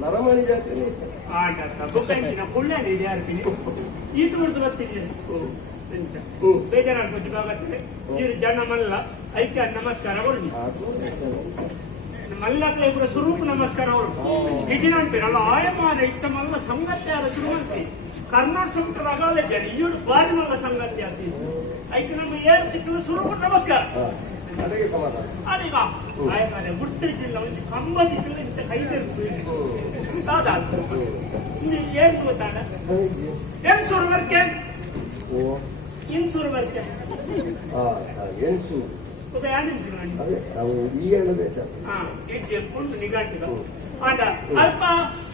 ನರಮಣಿ ಜಾತಿ ಈತ ಕುರಿತು ಬರ್ತಿದ್ದೀರಿ ಬೇಜಾರಾಗ್ಬೋದು ಬಾಬತ್ತೆ ಜನ ಮಲ್ಲ ಐಕ್ಯ ನಮಸ್ಕಾರ ಅವಳು ಮಲ್ಲಕ್ಕೆ ಇಬ್ಬರು ಸ್ವರೂಪ ನಮಸ್ಕಾರ ಅವಳು ನಿಜನ ಅಂತೀರಲ್ಲ ಆಯಮಾನ ಇತ್ತ ಮಲ್ಲ ಸಂಗತಿ ಆದ ಶುರುವಂತಿ ಕರ್ನಾಟಕದ ಅಗಾಲ ಜನ ಇವರು ಬಾರಿ ಮಲ್ಲ ಸಂಗತಿ ಆಗ್ತೀವಿ ಐಕ್ಯ ನಮ್ಮ ಏಳು ತಿಕ್ಕಲು ಸ್ವರೂಪ ನಮಸ್ಕಾರ ಅದೀಗ ಆಯಮಾನೆ ಹುಟ್ಟಿದ್ದಿಲ್ಲ ಒಂದು ಕಂಬದಿದ್ದಿಲ್ಲ ಇಂಥ ಕೈ ಏನ್ ಗೊತ್ತಾಡ ಎನ್ಸೂರು ಬರ್ಕೆ ಇನ್ಸೂರು ಬರ್ಕೆ ಅಲ್ಪ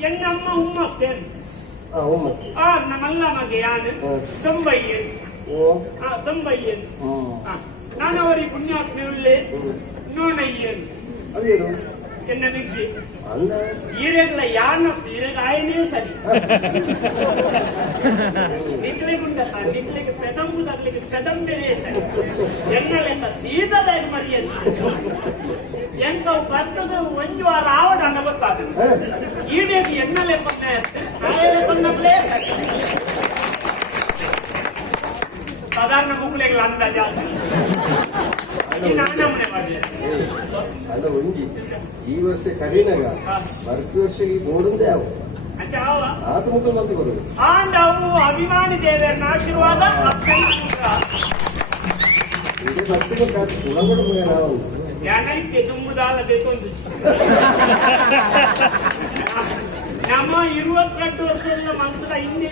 ಎನ್ನಮ್ಮ ಉಮ್ಮಕ್ಕೆ ನಮ್ಮಲ್ಲ ಮಗೆ ಯಾನು ತೊಂಬಯ್ಯನ್ ನಾನು ಅವರಿಗೆ ಪುಣ್ಯಾತ್ಮೆ ನೋಣಯ್ಯನ್ ಎನ್ನ ಮಿಗ್ಸಿ ಈರೆಗ್ಲ ಯಾನು ಈರೆಗ ಆಯನೇ ಸರಿ ನಿಕ್ಲಿಗುಂಡ ನಿಕ್ಲಿಗೆ ಪೆದಂಬುದಾಗ್ಲಿಕ್ಕೆ ಪೆದಂಬೆನೇ ಸರಿ ಎನ್ನಲೆಲ್ಲ ಸೀದಲಾಗಿ ಮರಿಯಲ್ಲ ಎಂಕ ಬರ್ತದ ಒಂದು ವಾರ ಆವಡ ಅನ್ನ ಗೊತ್ತಾದ ಈಡೇಗೆ ಎನ್ನಲೆ ಪನ್ನೆ ನಾಳೆ ಪನ್ನಲೇ ಸರಿ ಸಾಧಾರಣ ಮುಕ್ಲೆಗಳ ಅಂದಾಜ ಅಲ್ಲ ಒಂಜಿ ಈ ವರ್ಷ ಕರೀನಾಗ ಬರ್ತಿ ವರ್ಷ ಈ ಬೋರ್ಡೇ ಅವು ಆತ ಮುಖ್ಯಮಂತ್ರಿ ಬರುವುದು ಆಂಡವು ಅಭಿಮಾನಿ ದೇವರ ಆಶೀರ್ವಾದ ಇದೇ ಭಕ್ತಿಗೆ ಸುಲಭ ನಾವು ಜನಕ್ಕೆ ತುಂಬುದಾಲ ಬೇಕೊಂದು ನಮ್ಮ 22 ವರ್ಷದ ಮಂತ್ರ ಹಿಂದೆ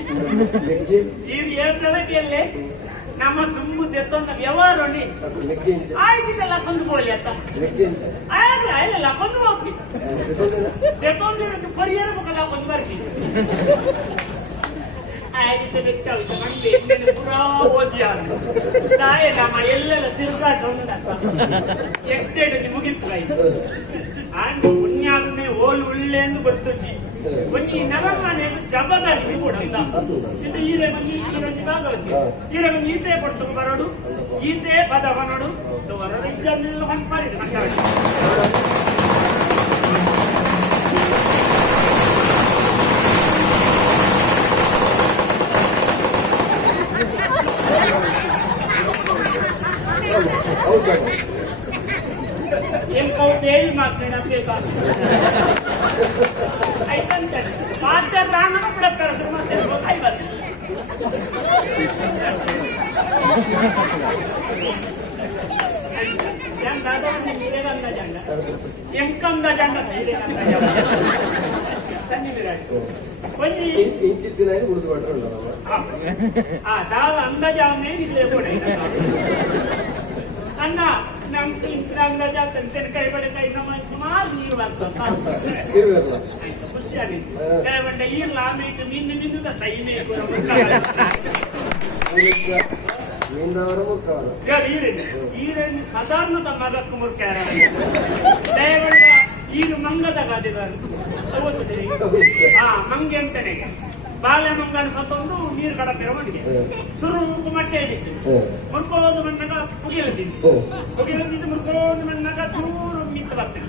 ಇವು 7 ನಮ್ಮ ತುಂಬು ತೆತ್ತೊಂದ ವ್ಯವಹಾರ ಆಯ್ತಿದ್ದಲ್ಲ ಕೊಂದು ಬೋಳಿ ಅಂತ ಇಲ್ಲ ಕೊಂದು ಹೋಗ್ತೀವಿ ತೆತ್ತೊಂದಿರೋದು ಪರಿಹಾರ ಮುಖಲ್ಲ ಕೊಂದು ಬರ್ತೀವಿ ಆಯ್ತು ಬೆಚ್ಚಾಯ್ತು ಮಂದಿ ಎಣ್ಣೆ ಪುರಾ ಓದಿಯ ತಾಯಿ ನಮ್ಮ ಎಲ್ಲೆಲ್ಲ ತಿರುಗಾಟ ಉಂಟ ಎಟ್ಟೆಡು ಮುಗಿತು ಆಂಟಿ ಪುಣ್ಯಾತ್ಮೆ ಓಲು ಉಳ್ಳೆ ಎಂದು ಗೊತ್ತುಜ್ಜಿ ಒಂಜಿ ನರಮನೆ ಜಬದಾರಿ ಕೊಟ್ಟಿದ್ದ ಇದು ಈರೆ ಮಂದಿ ಈರೊಂದು ಭಾಗವತಿ ಈರೆ ಒಂದು ಈತೆ ಕೊಡ್ತು ಬರೋಡು ಈತೆ ಪದ ಬನೋಡು ಹೊರಡು ಇಜ್ಜನ್ನೆಲ್ಲ ಹೊಂದು ಮಾಡಿದೆ ಮಂಗಾಡಿ देवी मागणे ऐसा मात्र राहणं आपल्या परसमध्ये काही बात दादा हिरेगंदा झंडा ಎಂಕಂದ ಜಂಡ ಹಿರೇಗಂದ ಸನ್ನಿ ವಿರಾಟ್ ಕೊಂಚಿ ಇಂಚಿತ್ತಿನ ಉಳಿದು ಬಿಟ್ಟರು ದಾದ ಅಂದಾಜಾವನ್ನೇ ಇಲ್ಲೇ ಕೂಡ ಅನ್ನ ನಮ್ಗೆ ಅಂದಾಜ ತಂತೇನೆ ಕೈ ಬಳೆ ಕೈ ಸುಮಾರು ನೀರು ಬರ್ತದೆ ಖುಷಿಯಾಗಿತ್ತು ಕೈ ಬಂಡೆ ಈರ್ಲ ಆಮೇಲೆ ಮಿಂದು ಮಿಂದುದ ಸೈಮೆ ಈರೇನು ಸಾಧಾರಣದ ಮಗಕ್ಕೆ ಮುರ್ಕ್ಯಾರ ದಯಗೊಂಡ ಈಗ ಮಂಗದ ಗಾದೆಗಾರು ಮಂಗೆ ಅಂತಾನೆ ಬಾಳೆ ಮಂಗನ ಮತ್ತೊಂದು ನೀರು ಕಡಪಿರ ಮಣ್ಣಿಗೆ ಸುರು ಮಟ್ಟೆ ಮುರ್ಕೋದು ಮಣ್ಣಾಗ ಮುಗಿಲದಿದ್ದು ಮುರ್ಕೋದು ಮಣ್ಣಾಗ ಚೂರು ಮಿತ್ತು ಬರ್ತೇನೆ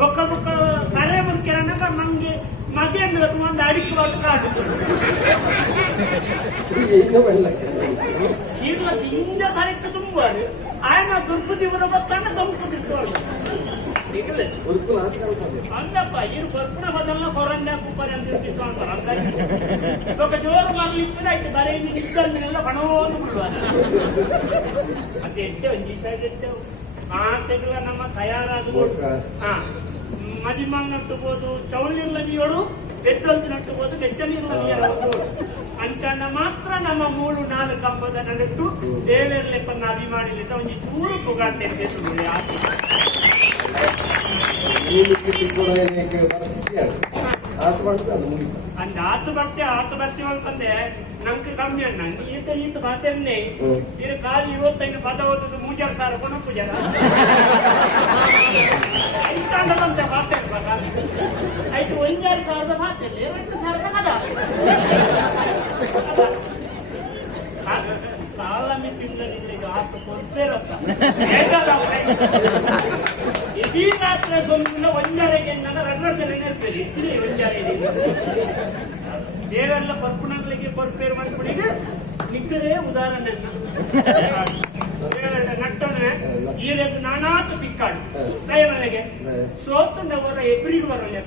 ಬೊಕ್ಕ ಬೊಕ್ಕ ತಲೆ ಮುರ್ಕ್ಯಾರನಾಗ ಮಂಗೆ ಮಗೆ ಒಂದು ಅಡಿಕೆ ಬರ್ತಾರೆ ಈರ್ಲ ಇಂಜ ಕರೆಕ್ಟ್ ತುಂಬಾಡು ఆయన దుర్బుద్ధి ఉండబోతాను దంపుతుంది అందప్ప ఈ బొర్పున బదల్లో కొరందా కుప్పని అని తిరుగుతూ ఉంటారు ఒక జోరు మళ్ళీ ఇప్పుడే అయితే బరే నిద్దాలు నెల పణోను ಬಿಡುವಾರ ಅದು ಎಟ್ಟೆ ಒಂದು ಎಟ್ಟೆವು ಆ ತೆಗಲ ನಮ್ಮ ತಯಾರಾದಬೋದು ಮದಿಮಂಗ್ ನಟ್ಟುಬೋದು ಚೌಳಿರ್ಲ ನೀರು ಬೆತ್ತಲ್ತಿ ನಟ್ಟುಬೋದು ಬೆಚ್ಚ ನೀರ್ಲ ನೀರು ಅಂಚಣ್ಣ ಮಾತ್ರ ನಮ್ಮ 3-4 ಕಂಬದ ನಡುಟ್ಟು ದೇವೇರ್ಲೆಪ್ಪನ ಅಭಿಮಾನಿಲಿದ್ದ ಒಂದು ಚೂರು ಪುಗಾಟೆ ಅಂದ ಆತು ಬರ್ತೀವಿ ಅಂತಂದೆ ನಂಗೆ ಕಮ್ಮಿ ಅಣ್ಣ ಈತ ಬಾತನ್ನೇ ಇದು ಕಾಲು 25 ಪದ ಓದುದು 3000 ಕೊನ ಪೂಜಾರ ಅಂತ ಬಾತೆ ಆಯ್ತು 5000 ಬಾತಲ್ಲಿ 8000 ಮದ ಸಾಲ ಮಿತಿಂದ ಆತು ಕೊಡ್ತೇರತ್ತ ಇಡೀ ರಾತ್ರಿ ಸೊಂಪಿನ ಒಂಜಾರೆಗೆ ನನ್ನ ರಗಸನೆ ನೆನಪೇರಿ ಇತ್ತಿರಿ ಒಂಜಾರೆ ದೇವೆಲ್ಲ ಪರ್ಪುಣಗಳಿಗೆ ಪರ್ಪೇರು ಮಾಡಿಬಿಡಿಗೆ ನಿಕ್ಕದೇ ಉದಾಹರಣೆ ನಟ್ಟನೆ ಈರೆದು ನಾನಾತು ತಿಕ್ಕಾಡು ನನಗೆ ಸೋತಂದವರ ಎಬ್ರಿಗೆ ಬರಲ್ಲ